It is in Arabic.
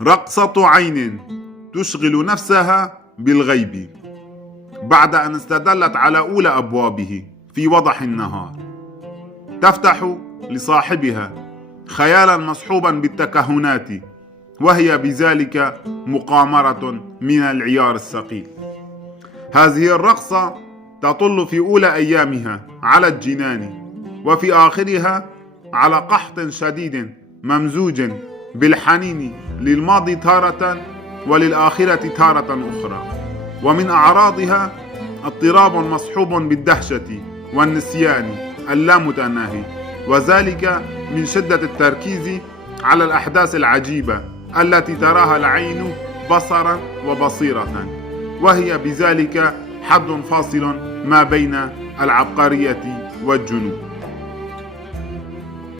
رقصة عين تشغل نفسها بالغيب بعد أن استدلت على أولى أبوابه في وضح النهار، تفتح لصاحبها خيالا مصحوبا بالتكهنات، وهي بذلك مقامرة من العيار الثقيل. هذه الرقصة تطل في أولى أيامها على الجنان، وفي آخرها على قحط شديد ممزوج بالحنين للماضي تارة وللآخرة تارة أخرى. ومن أعراضها اضطراب مصحوب بالدهشة والنسيان اللامتناهي، وذلك من شدة التركيز على الأحداث العجيبة التي تراها العين بصرا وبصيرة، وهي بذلك حد فاصل ما بين العبقرية والجنون.